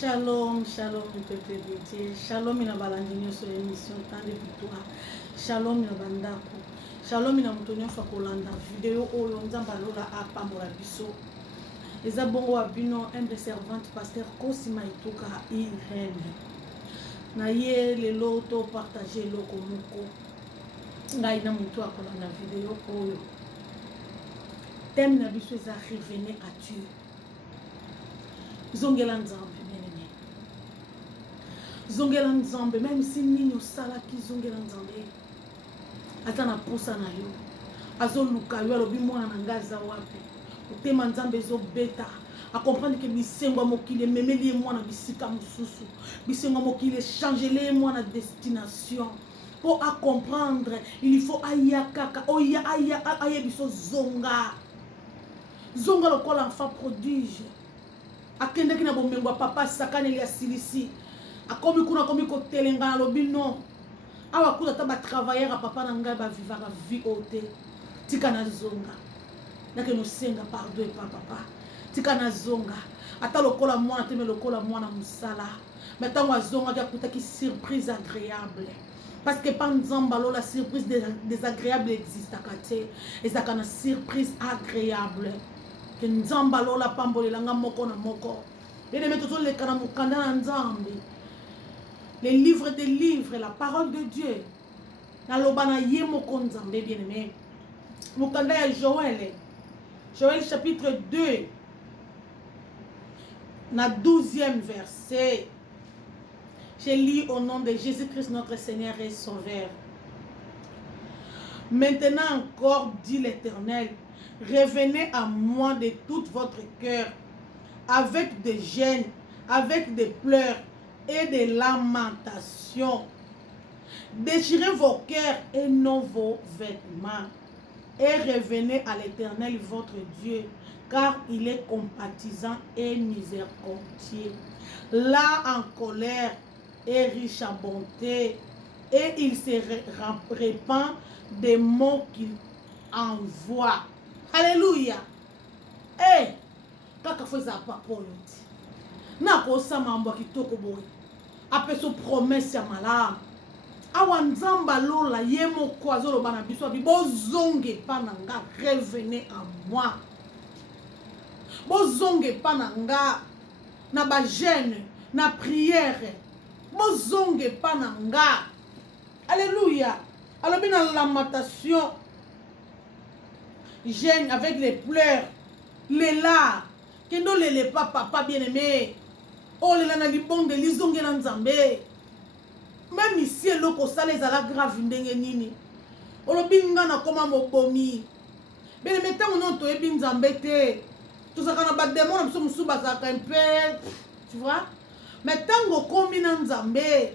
Shalom, shalom, peuple de Dieu. Shalom, ina balandinyo sur l'émission Temps de Victoire. Shalom, ina bandako. Shalom, ina mutonyo fakolanda. Vidéo oyo nzamba lola apambola biso. Eza bongo abino humble servante pasteur Kosima Ituka Irene. Na ye lelo to partager loko moko. Ngai na muto akolanda vidéo oyo. Thème na biso eza revenir à Dieu. Zongela nzambe bien-aimé. Zongela nzambe même si nini osala ki zongela nzambe. Ata na posa na yo. Azoluka yo alobi mwana na ngaza wapi. Otema nzambe ezobeta. A comprendre que bisengo mokile memeli mwana bisika mususu. Bisengo mokile changer mwana destination. Pour à comprendre, il faut aya kaka oya aya biso zonga. Zonga lokola enfant prodige. Akende kina bomengo papa sakane ya silisi. Akomi kuna komi ko telenga lobi non. Awa kuta taba travailleur papa na ngai ba vivara vie ote. Tika na zonga. Nake no senga pardon papa. Tika na zonga. Ata lokola mwana teme lokola mwana musala. Metango zonga ya kuta ki surprise agréable. Parce que par exemple, la surprise désagréable existe à côté. Et ça une surprise agréable. Que nzamba la pambole langa moko na moko. Et les méthodes les kanamukanda nzambe. Les livres des livres, la parole de Dieu. Na lobana ye moko nzambe bien aimé. Mukanda ya Joël. Joël chapitre 2. Na 12e verset. Je lis au nom de Jésus-Christ, notre Seigneur et Sauveur. Maintenant encore, dit l'Éternel, revenez à moi de tout votre cœur, avec des gênes, avec des pleurs et des lamentations. Déchirez vos cœurs et non vos vêtements, et revenez à l'Éternel, votre Dieu, car il est compatissant et miséricordieux, là en colère, et riche en bonté, et il se répand des mots qu'il envoie. Alléluia. Eh, kaka feza papa yoti. Na ko sama mbo kitoko boy. Apeso promesse ya malamu. Awa nzamba lola yemo kwazo lo bana biso bi bozonge pananga revenez à moi. Bozonge pananga na ba jeûne, na prière. Bozonge pananga. Alléluia. Alors bien la lamentation, gêne avec les pleurs, les larmes. Kendo les papa bien aimé. Oh les lana libong de lisonge na nzambe. Même ici loko sale za la grave ndenge nini. Olobinga na koma mobomi. Bien aimé tango non to ebi nzambe te. Tout ça kana ba démon na biso musu bazaka un peu, tu vois? Mais tango komi na nzambe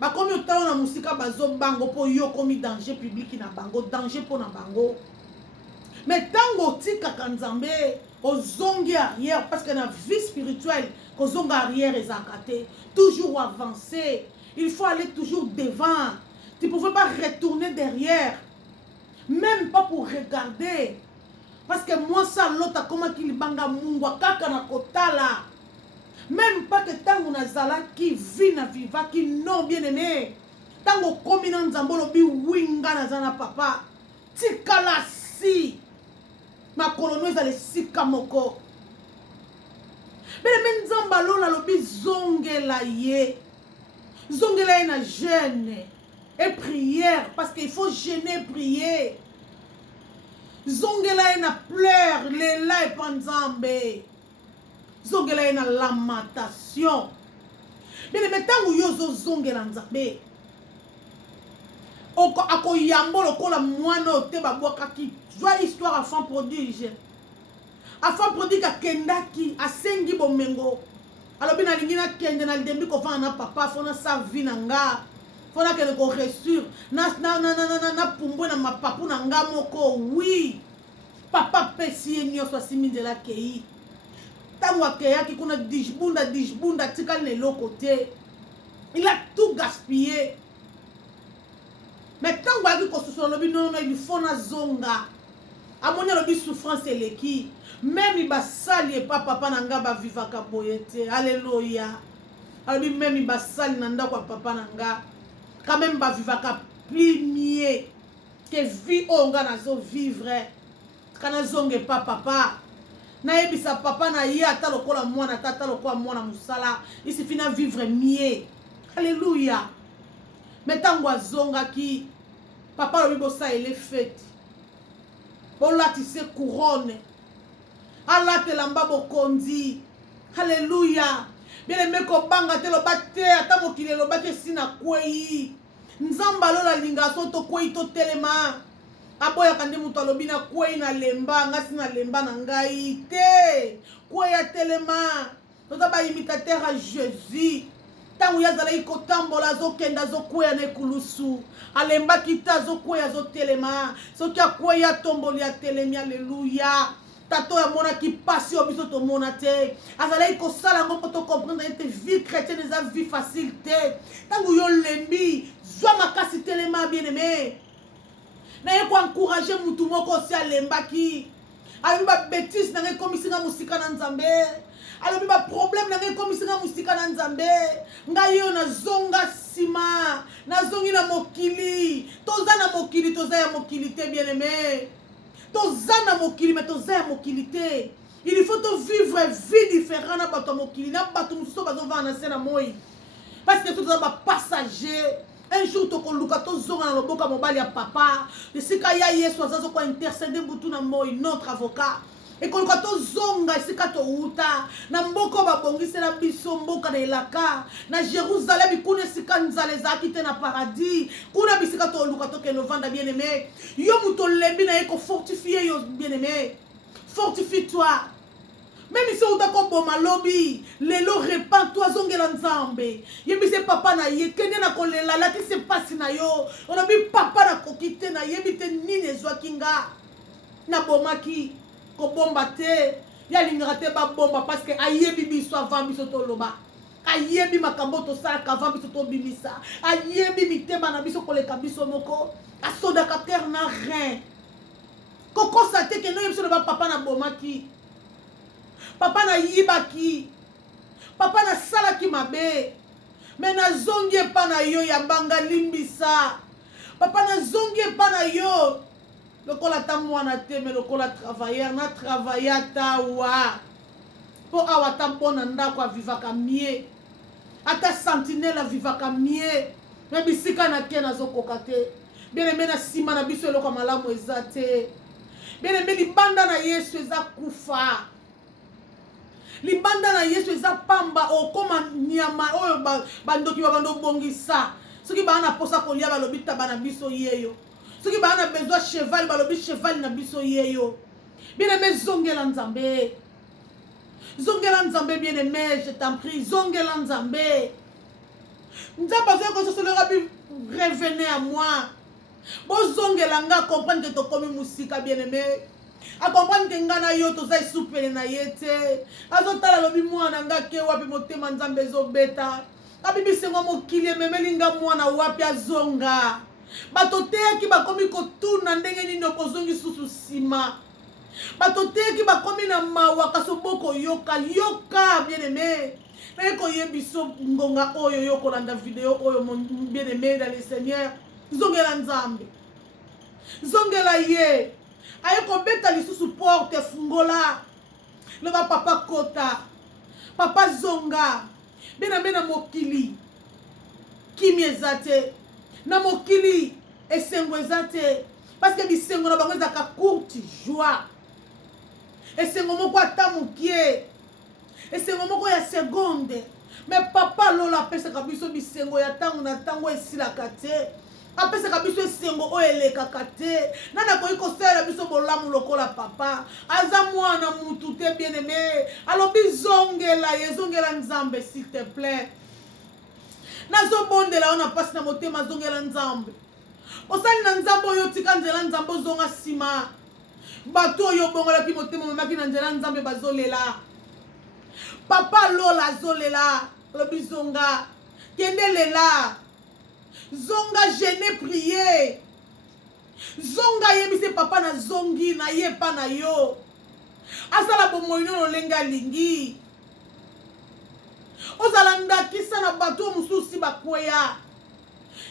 ba komi otalo na musika bazo bango po yo komi danger public na bango danger po na bango. Mais tango tika ka nzambe ozongi arrière parce que na vie spirituelle kozonga arrière ezakate toujours avancer, il faut aller toujours devant, tu ne pouvais pas retourner derrière même pas pour regarder parce que moi ça l'autre comment qu'il banga mungwa kaka na kotala. Même pas que tango nazala qui vit na viva qui non bien aimé. Tango komi na nzambo lobi winga na zana papa. Tikala si. Ma kolono ezale sika moko. Bele nzamba lola lobi zongela ye. Zongela ye na jeûne et prière parce qu'il faut jeûner et prier. Zongela ye na pleurs les la et panzambe. Zongela na lamentation. Mais le temps où yozo zongela nzambe. Oko ako yambo lokola mwana te babwaka ki. Joie histoire enfant prodige. Enfant prodige akendaki asengi bomengo. Alobi na lingina kende na dembi ko fa na papa fona sa vie na nga. Fona ke ko resure. Na pumbo na mapapu na nga moko. Oui. Papa pesi nyoso asimindela kei. Tango akeyaki kuna dijbunda tikali ne lokote. Il a tout gaspillé. Mais tango aki kosuso lobi non il faut na zonga. amoni alobi souffrance eleki même basali epa papa na nga bavivaka boye te. Alléluia. alobi même basali na ndako ya papa na nga quand même bavivaka plus mieux que vie oyo nga nazovivre kana zonge pa papa nayebisa papa na ye ata lokola mwana ata lokola mwana musala isuffit na vivre mieux. Alléluia. Mais ntango azongaki papa alobi bosalele fete bolatise couronne alatelamba bokonzi. Alléluia. Bien-aimé kobanga te loba te ata mokili elobaki esi na kwei nzambe alola linga so tokwei totelema aboyaka nde moto alobi na kwei na lemba ngasi na lemba na ngai te kwei atelema toza baimitateur ya Jésus. Ntango ye azalaki kotambola azokenda azokweya na ekulusu alembaki te azokweya azotelema soki akwei atomboli atelemi. Alléluia. Tato ya mona ki passe au biso to mona te azalaki kosala ngo poto comprendre ete vie chrétienne eza vie facile te. Tango yo lembi zwa makasi telema bien-aimé na ye ko encourager mutu moko si alembaki alobi ba bêtise na ngai komisinga musika na nzambe alobi ba problème na ngai komisinga musika na nzambe ngai yo nazonga sima nazongi na mokili toza na mokili toza ya mokili te bien-aimé toza na mokili mais toza ya mokili te. Il faut to vivre vie différente na bato mokili na bato muso bazovana na se na moi parce que toza ba passager. Un jour tokoluka tozonga na loboka mobali ya papa esika ya Yesu azazo ko intercéder butu na moi notre avocat ekoluka tozonga esika touta na mboko babongisela biso mboka na elaka na Jérusalem kuna esika nzala ezalaki te na paradis kuna bisika toluka tokende vanda bien-aimé yo muto lembi na ye ko fortifier yo bien-aimé fortifie-toi. Même si on t'a boma lobby, lelo repens-toi zongela nzambe. Yebise papa na ye kende na kolela la ki se passe na yo. On a mis papa na kokite na yebite nini ezwa kinga. Na boma ki ko bomba te. Ya lingara te ba bomba parce que ayebi biso avant biso to loba. Ayebi makambo to sala avant biso to bimisa. Ayebi mitema na biso koleka biso moko. Asoda ka terre na rien. Koko sa te ke no yebiso ba papa na boma ki. Papa na yibaki papa na salaki mabe mais na zongi epa na yo ya banga limbisa papa na zongi epa na yo lokola ta mwana te mais lokola travailleur na travailla tawa po awa ta mpona ndako avivaka mie ata sentinelle avivaka mie mais bisika na ke nazokoka te bien-aimé na nsima na biso eloko malamu eza te bien-aimé libanda na Yesu eza kufa libanda na Yesu eza pamba okoma nyama oyo bandoki babando bongisa soki bana posa kolia balobi taba na biso yeyo soki bana besoin cheval balobi cheval na biso yeyo bien-aimé zongela nzambe bien-aimé je t'en prie zongela nzambe nzamba zo ko so le rabi revenez à moi bozongela nga comprendre que tokomi musika bien-aimé a comprendre que ngana yo toza isupele na yete azotala lobi mwana nga ke wapi motema nzambe ezobeta abibisengo mokili memeli nga mwana wapi azonga bato teyaki bakomi kotuna ndenge nini okozongi susu nsima bato teyaki bakomi na mawa kasi oboko yoka bien-aimé naye koyebiso ngonga oyo yo kolanda video oyo bien-aimé dans le Seigneur zongela nzambe zongela ye aye kobeta lisusu porte fungola loba papa kota papa zonga bien-aimé na mokili kimi eza te na mokili esengo eza te parce que bisengo na bango ezaka courte joie esengo moko ata mokie esengo moko ya seconde mais papa lola apesaka biso bisengo ya ntango na ntango esilaka te apesaka biso esengo oyo elekaka te nana koyi kosalela biso bolamu lokola papa aza mwana mutu te bien-aimé alobi zongela ye zongela nzambe s'il te plaît nazobondela yo na mpasi na motema zongela nzambe osali na nzambe oyo tika nzela nzambe ozonga nsima bato oyo obongolaki motema omemaki na nzela nzambe bazolela papa lola azolela alobi zonga kende lela zonga gêner prier zonga yebise papa na zongi na ye pa na yo asala bomoino lolenga lingi ozala ndakisa na bato mususi bakweya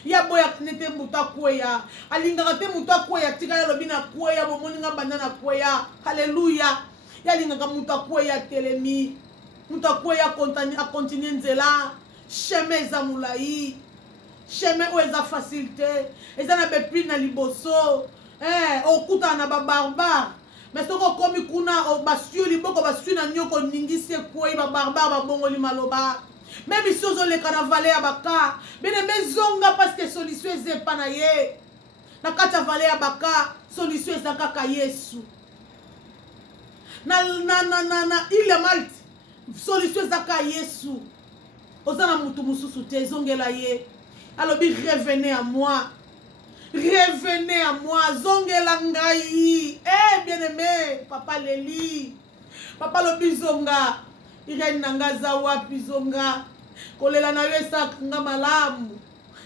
ya boya nete muta kweya alingaka te muta kweya tika ya lobi na kweya bomoninga banda na kweya haleluya ya lingaka muta kweya telemi muta kweya a continue nzela chemin eza mulai chemin oyo eza facile te eza na bepli na liboso okutana na babarbare mais soki okomi kuna basio liboko basio na nyoko ningisi ekwei babarbare babongoli maloba même isi ozoleka na vale ya baka bene mezonga parce que solution eza epa na ye na kati ya vale ya baka solution eza kaka yesu na ile malte solution eza kaka yesu oza na mutu mosusu te ezongela ye alobi revenez à moi, revenez à moi, zongela ngai, bien aimé, papa Leli, papa lobi zonga, irene nanga zawa pizonga, kolela na yo esaka malamu,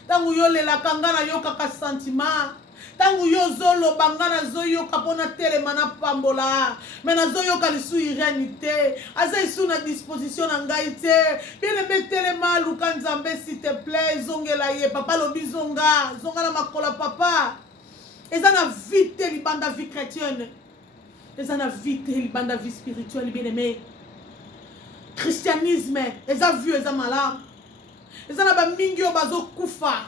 tangu yo lela kanga na yo kaka sentiment, tangu yo zolo bangana zoyo kapona telema na pambola, mena zoyo kalisu irene te, aza isu na disposition na ngai te, bien aimé telema luka nzambe s'il te plaît, zongela ye, papa lobi zonga, zonga na makola papa, eza na vie te libanda vie chrétienne, eza na vie te libanda vie spirituelle, bien aimé, christianisme, eza vieux, eza malamu, eza na ba mingi yo bazo kufa,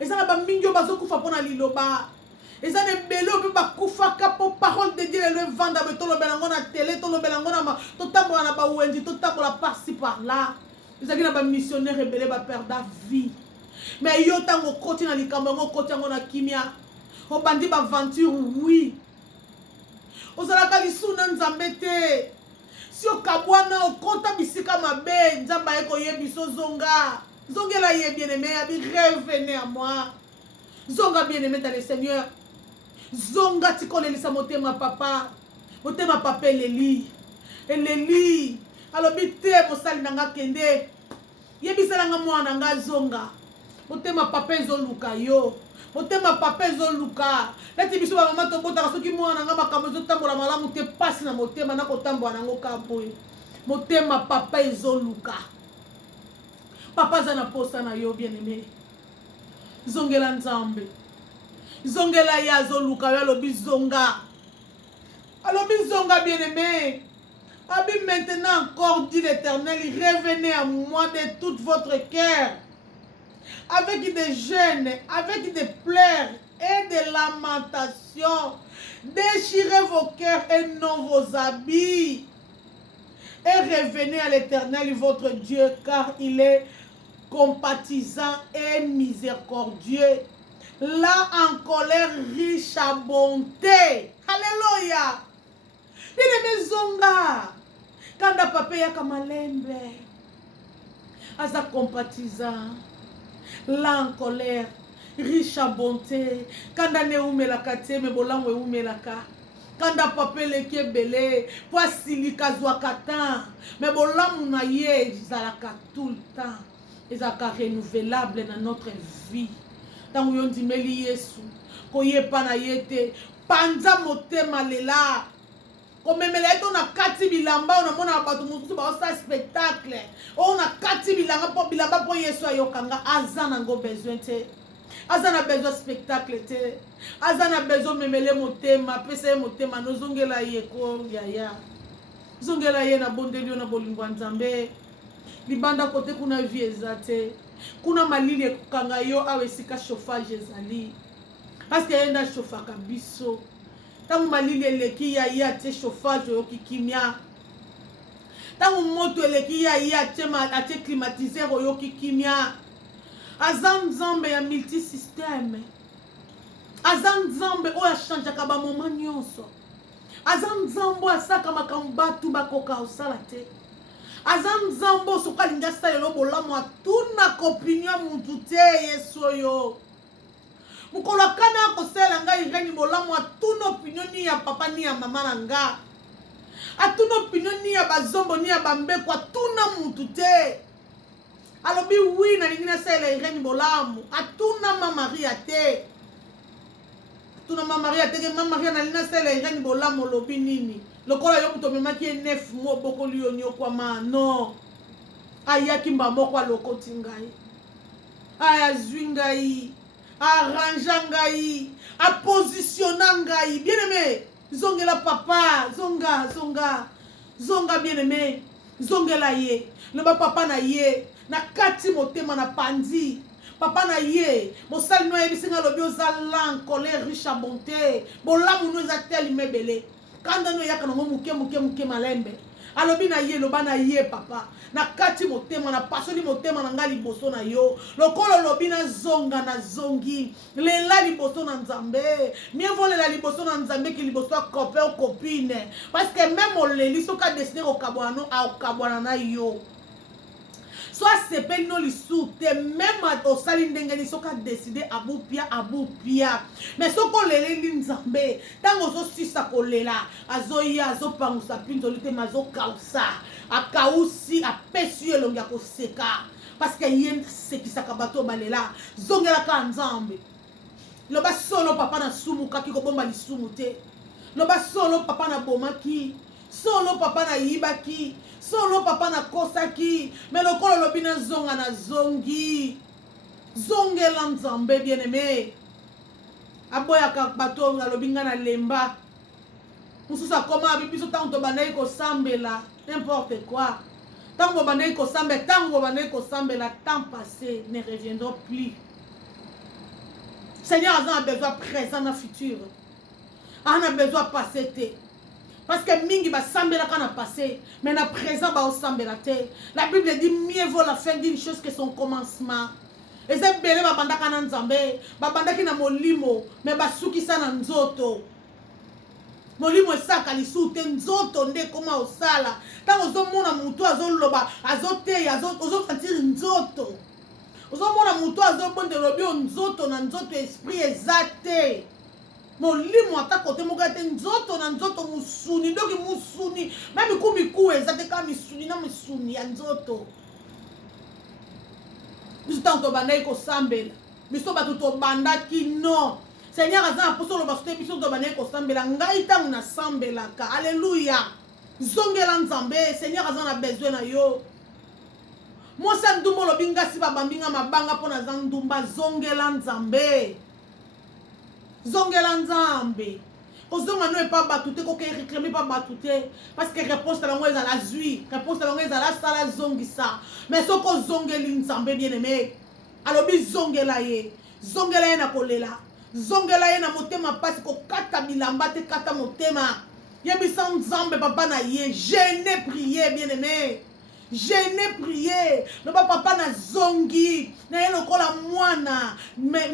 eza na ba mingi yo bazo kufa pona liloba, eza na ebele oyo bakufaka po parole de Dieu le vanda be tolobela ngo na télé tolobela ngo na totambola na bawenzi totambola par-ci par-là, ezalaki na ba missionnaire ebele baperda vie, mais yo ntango okoti na likambo yango okoti yango na kimia obandi baventure oui ozalaka lisu na nzambe te si okabwana okota bisika mabe nzambe aye koyebiso zonga zongela ye bien-aimé abi revenez à moi zonga bien-aimé dans le Seigneur zonga tikolelisa motema papa eleli eleli alobi te mosali nanga kende yebisalanga mwana nga zonga motema papa ezoluka yo motema papa ezoluka neti biso bamama tobotaka soki mwana nga makambo ezotambola malamu te pasi na motema na kotambola nango kaboye motema papa ezoluka papa aza na posa na yo bien-aimé zongela nzambe zongela ye azoluka yo alobi zonga bien-aimé abi maintenant encore dit l'Éternel revenez à moi de tout votre cœur avec des jeûnes, avec des pleurs et des lamentations. Déchirez vos cœurs et non vos habits. Et revenez à l'Éternel, votre Dieu, car il est compatissant et miséricordieux. Là en colère, riche à bonté. Alléluia. Bien-aimé zonga. Kanda papa yaka malembe. Aza compatissant. Là en colère, riche en bonté. Kanda ne umelaka te me bolango umelaka. Kanda papele kebele, poisili kazwa katan. Me bolango na ye zalaka tout le temps. Ezaka renouvelable dans notre vie. Tangu yondi meli Yesu, koye pana yete, panza motema lela. Komemela eto na kati bilamba on mona bato mutu ba sa spectacle on a kati bilanga po bilamba po Yesu ayokanga azana ngo besoin te azana besoin spectacle te azana besoin memele motema pesa motema no zongela ye ko yaya zongela ye na bondeli na bolingo nzambe libanda kote kuna vie ezate kuna malili ekanga yo awesika chauffage ezali parce que yenda chauffaka biso tangu malili eleki ya ya te chauffage oyoki kimia tangu moto eleki ya ya te climatiseur oyoki kimia aza nzambe ya multisystème aza nzambe oyo achangeaka bamoma nyonso aza nzambe asaka makambo batu bakoka osala te aza nzambe soki alingi asalela bolamu atuna kopinion mutu te yesu oyo mukolo kana kosela ngai ireni bolamu atuna opinion ni ya papa ni ya mama na nga atuna opinion ni ya bazombo ni ya bambeko atuna mutu te alobi wi nalingi nasalela ireni bolamu atuna ma maria te tuna mama Maria teke mama Maria na lina sele irani bolamo lobi nini lokola yo muto memaki 9 mois bokoli yo nyokwa ma non ayaki mbambo kwa lokoti ngai aya zwi ngai arrangea ngai apositionna ngai bien aimé zongela papa zonga bien aimé zongela ye loba papa na ye na kati motema na pandi papa na ye mosali no yebisinga lobi oza colère riche à bonté bolamu no eza telime belé kanda no yaka nango muke malembe alobi na ye loba na ye papa na kati motema na pasoli motema na nga liboso na yo lokolo lobi na zonga na zongi lela liboso na nzambe mieux vaut lela liboso na nzambe ki liboso ya copain ou copine parce que même oleli soki adesine kokabwana no akokabwana na yo soit sepeli no lisu te même osali ndenge ni soki adeside abupia mais soki oleleli nzambe ntango ozosisa kolela azoya azopangusa mpinzoli te ma azokausa akausi apesi yo elongi ya koseka parce que ye sekisaka bato balela zongelaka nzambe loba solo papa na sumukaki kobomba lisumu te loba solo papa na bomaki solo papa na yibaki solo papa na kosaki mais lokolo lobi na zonga na zongi zongela nzambe bien aimé aboyaka bato alobi nga na lemba mosusu akoma abi biso ntango tobandaki kosambela n'importe quoi ntango bobandaki kosambela temps passé ne reviendront plus. Seigneur a besoin présent na futur a besoin passé te parce que mingi basambela kana passé mais na présent ba osambela te. La Bible dit mieux vaut la fin d'une chose que son commencement. Eza bele babandaka na nzambe babandaki na molimo mais basukisa na nzoto molimo esaka lisu te nzoto nde koma osala ntango ozomona mutu azoloba azoteya ozosentir nzoto ozomona mutu azobondela lobi nzoto na nzoto esprit eza te molimo ata kote moko te nzoto na nzoto musuni ndoki musuni me miku eza te kaka misuni na misuni ya nzoto biso ntango tobandaki kosambela biso bato tobandaki non Seigneur aza na poso loba sote biso tobandaki kosambela ngai ntango nasambelaka alleluya zongela nzambe Seigneur aza na besoin na yo mosa ndumba olobi ngasi babambinga mabanga mpo naza ndumba zongela nzambe kozonga no epa batu te koke réclamer pa batu te parce que réponse na bango ezala zwi réponse na bango ezala sala zongisa mais soko ozongeli nzambe bien aimé alobi zongela ye na kolela zongela ye na motema pasi kokata bilamba te kata motema yebisa nzambe papa na ye je n'ai prié bien aimé je n'ai prié loba papa na zongi na ye lokola mwana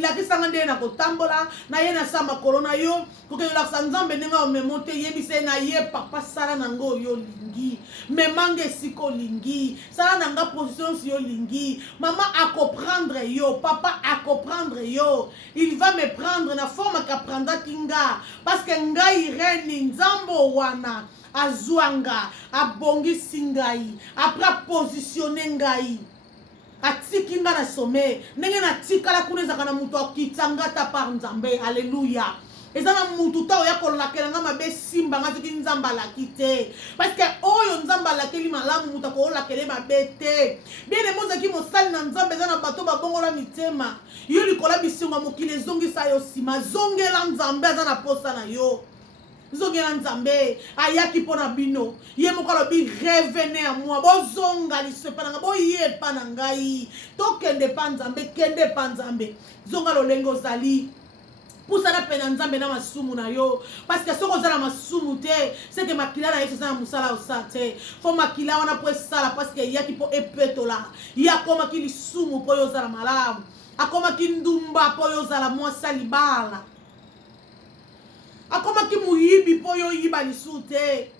lakisanga nde na kotambola na ye na samba makolo na yo kokeyolakisa nzambe ndenge omemo te yebisa na ye papa sala nango oyo olingi memanga esika olingi sala nanga position si olingi mama akoprendre yo papa akoprendre yo il va me prendre na forme akaprendaki nga parce que ngai reni nzambo wana azwanga abongisi ngai après positionner ngai atiki nga na sommet ndenge natikala kuna ezaka na mutu akitanga ta par nzambe alleluya eza na mutu ta oya kolakela nga mabe simba nga soki nzambe alaki te parce que oyo nzambe alakeli malamu mutu akolakele mabe te bien emozaki mosali na nzambe eza na bato babongola mitema yo likola bisengo mokili ezongisa yo nsima zongela nzambe aza na posa na yo zongela nzambe ayaki mpona bino ye moko alobi revene ya mwa bozonga lisepa na nga boyepa na ngai tokende pa nzambe kende pa nzambe zonga lolenge ozali pusana pe na nzambe na masumu na yo parce que soki oza na masumu te seke makila na yesu eza na mosala osa te fo makila wana mpo esala parce que eyaki mpo epetola ye akomaki lisumu mpo yo ozala malamu akomaki ndumba mpo yo ozala mwasa libala akomaki muyibi mpo yo oyiba lisu te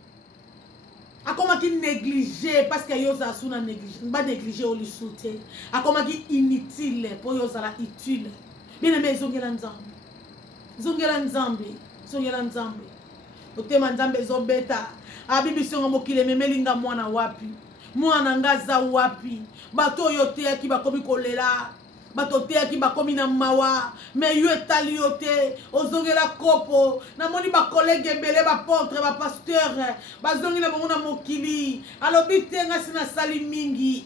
akomaki négligé parce que yo ozala su na ba négligé o lisu te akomaki inutile mpo yo ozala utile bien aimé ezongela nzambe zongela nzambe otema nzambe ezobeta abibisonga mokili ememelinga mwana wapi mwana nga aza wapi bato oyo teyaki bakomi kolela batoteaki bakomi na mawa mais yo etali yo te ozongela kopo namoni bakolege ebele baportre bapasteur bazongi na bango na mokili alobi te nga si nasali mingi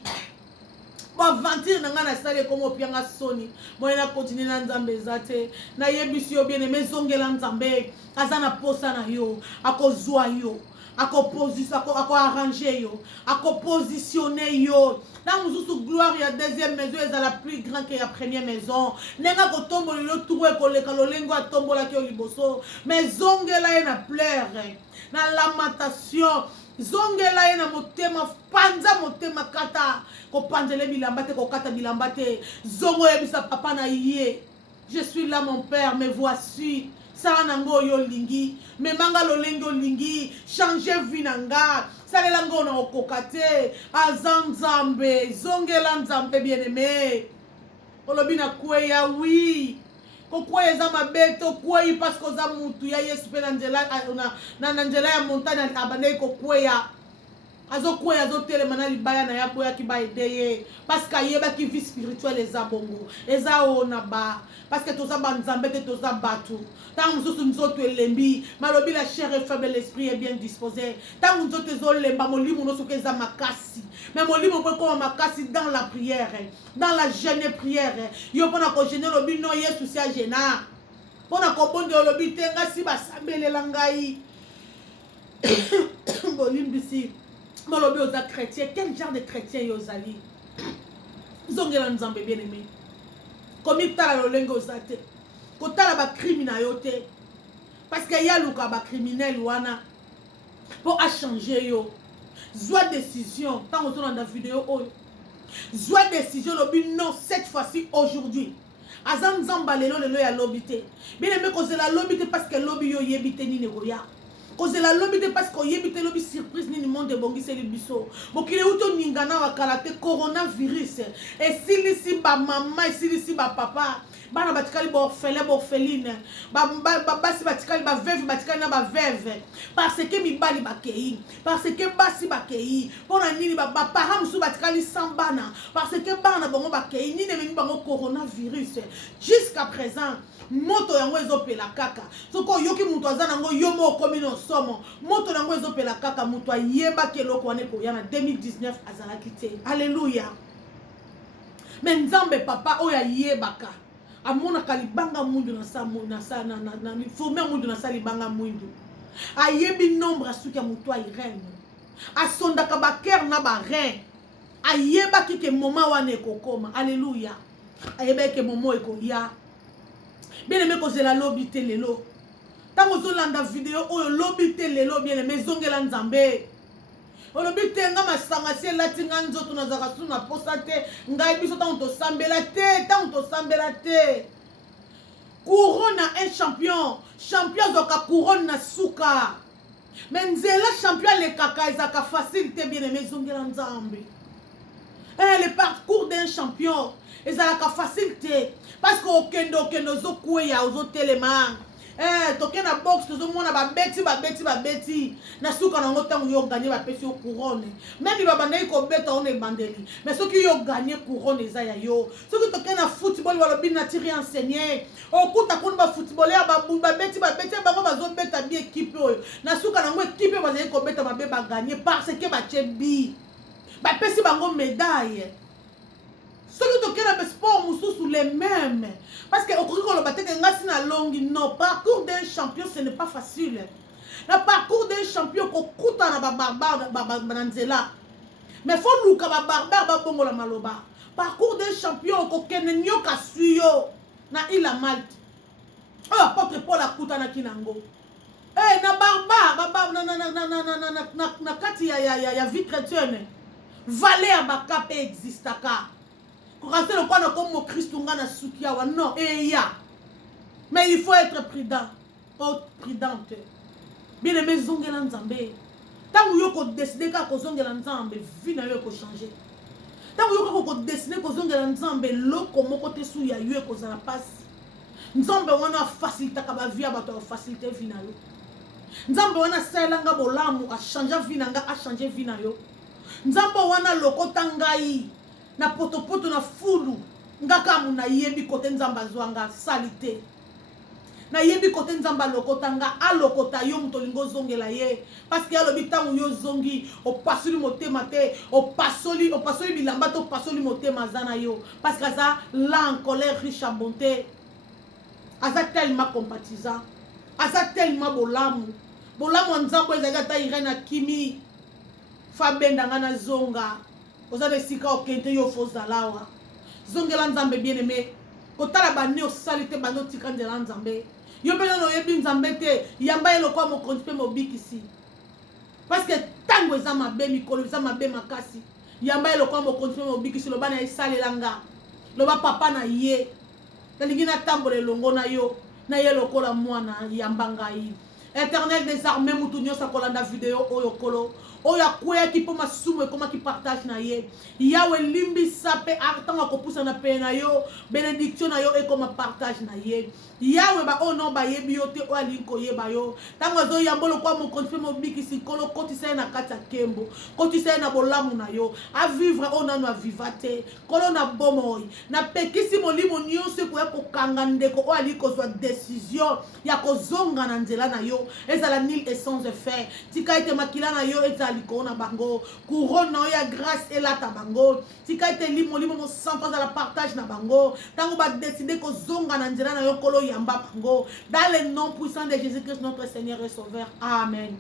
aventure na nga nasali ekoma opianga soni moye na continue na nzambe eza te nayebisi yo bien aime zongela nzambe aza na posa na yo akozwa yo ako-arranger yo ako-positionner yo na mosusu gloire ya deuxième maison ezala plus grand que ya première maison ndenge akotombola yo turu ekoleka lolengo atombolaki yo liboso mais zongela ye na pleure na lamentation zongela ye na motema panza motema kata kopanzele bilamba te kokata bilamba te zongo yebisa papa na ye je suis là mon père me voici sala nango oyo olingi memanga lolenge olingi changer vie nanga salela ngo na okoka te aza nzambe zongela nzambe bien aimé olobi na kweya wi kokweya eza mabe tokweyi parce que oza mutu ya yesu mpe na nzela ya montagne abandaki kokweya azokweya azotelema na libaya na ye apoyaki baede ye parce que ayebaki vie spirituelle eza bongo eza oyo na ba parce que toza banzambe te toza bato ntango mosusu nzoto elembi malobi la chair est faible l'esprit est bien disposé ntango nzoto ezolemba molimo nosoki eza makasi mais molimo mpo ekoma makasi dans la prière dans la jeûne prière yo mpona kogene olobi no yesu si agena mpona kobonde olobi te nga si basambelela ngai bolimbisi malobi oza chrétien quel genre de chrétien yo ozali zongela nzambe bien aimé komi tala lolenge oza te kotala bakrimi na yo te parce que yaluka bacriminel wana mpo achange yo zwa décision ntango ozolanda video oyo zwa décision lobi non cette fois-ci aujourd'hui aza nzamba lelo ya lobi te bien aimé kozela lobi te parce que lobi yo yebi te nini koya kozela lobi te parce que oyebi te lobi surprise nini monde ebongiseli biso mokili euti oningana wakala te coronavirus esilisi bamama esilisi bapapa bana batikali baorphelin baorpheline basi batikali baveve batikali na baveve parce que mibali bakei parce que basi bakei mpona nini bapara mosusu batikali sans bana parce que bana bango bakei nini ememi bango coronavirus jusqu'à présent moto yango ezopela kaka soki oyoki moto aza nango yo mo okomi na osomo moto yango ezopela kaka moto ayebaki eloko wana ekoya na 2019 azalaki te alleluya me nzambe papa oyo ayebaka amonaka libanga mwindu forme ya mwindu na sa libanga mwindu ayebi nombre asuki ya moto airene asondaka bakere na barein ayebaki ke moma wana ekokoma alleluya ayebaki ke momo ekoya bien aimé kozela lobi te lelo ntango ozolanda video oyo lobi te lelo bien aimé ezongela nzambe olobi te nga masanga si elati nga nzoto nazaka su na posa te ngai biso ntango tosambela te couronne na un champion azwaka couronne na suka me nzela champion alekaka ezalaka facile te bien aimé ezongela nzambe le parcours d'un champion ezalaka facile te parce que okende ozokweya ozotelema toke na box tozomona babeti na suka nango ntango yo ganye bapesi yo couronne meme babandaki kobeta ona ebandeli mais soki yo ganye couronne eza ya yo soki toke na football balobi natiri enseigné okuta kuna bafootballer babeti bango bazobeta bi ekipe oyo na suka nango ekipe oyo bazali kobeta mabe baganye parce que batie bi bapesi bango médaille soki tokena ba sport mosusu les mêmes parce que okoki koloba te ke ngasi na longi non parcours d'un champion ce n'est pas facile na parcours d'un champion kokuta na babarbare na nzela mais faut luka babarbare babongola maloba parcours d'un champion kokende nyoka suyo na ila Malte oyo apôtre Paul akutanaki nango na barbare na kati ya vie chrétienne vale ya bakape existaka Quand le point comme Christ na suki awa non mais il faut être prudent prudente bien aimé zongela nzambe tango yo ko décider ka ko zongela nzambe vie na yo ko changer tango yo ko décider ko zongela nzambe loko moko te su ya yo ko zala passe nzambe wana faciliter ka ba vie abato faciliter vie na yo nzambe wana selanga bolamu a changer vie na nga a changer vie na yo nzambe wana lokota ngai na potopoto na fulu ngaka muna yebi kote nzamba zwanga salite na yebi kote nzamba lokotanga alokota yo mutolingo zongela ye parce que alobi tangu yo zongi opasoli motema te opasoli bilamba to pasoli motema zana yo parce que ça là en colère riche en bonté aza tellement compatissant aza tellement bolamu nzambo ezaka ta irena kimi fa benda ngana zonga oza de sika okente yo fozalawa zongela nzambe bien aimé kotala bani osali te bando tika nzela nzambe yo mpe nono oyebi nzambe te yamba ye lokwa mokonzi mpe mobikisi parce que ntango eza mabe mikolo eza mabe makasi yamba ye lokwa mokonzi mpe mobikisi loba na esalela nga loba papa na ye nalingi natambola elongo na yo na ye lokola mwana yamba ngai Éternel des armées mutu nyonso akolanda video oyo kolo oyo akweyaki mpo masumu ekomaki partage na ye yawe limbisa mpe ntango akopusana pene na yo bénédiction na yo ekoma partage na ye yawe baoyo no bayebi yo te oyo alingi koyeba yo ntango azoyamba lokwa mokonzi mpe mobikisi kolo kotisa ye na kati ya nkembo kotisa ye na bolamu na yo avivre oyo nano aviva te kolo na bomoi napekisi molimo nyonso ekoya kokanga ndeko oyo alingi kozwa décision ya kozonga na nzela na yo ezala nil et sans effet tika ete makila na yo ezala likolo na bango couronne na yo ya grâce elata bango tika ete molimo mosantu azala partage na bango ntango badeside kozonga na nzela na yo kolo yamba bango dans le nom puissant de Jésus-Christ notre Seigneur et Sauveur. Amen.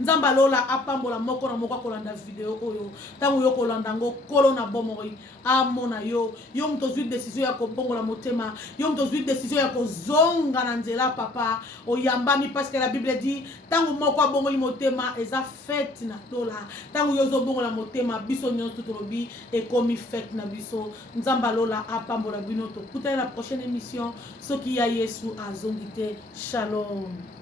Nzamba lola apambola moko na moko akolanda video oyo tango yo kolanda ngo kolo na bomoi amona yo muto zwi décision ya kobongola motema yo muto zwi décision ya kozonga na nzela papa oyambami parce que la Bible dit tango moko abongoli motema eza fête na lola tango yo zo bongola motema biso nyonso tolobi ekomi fête na biso. Nzamba lola apambola bino to kutana la prochaine émission soki ya Yesu azongite. Shalom.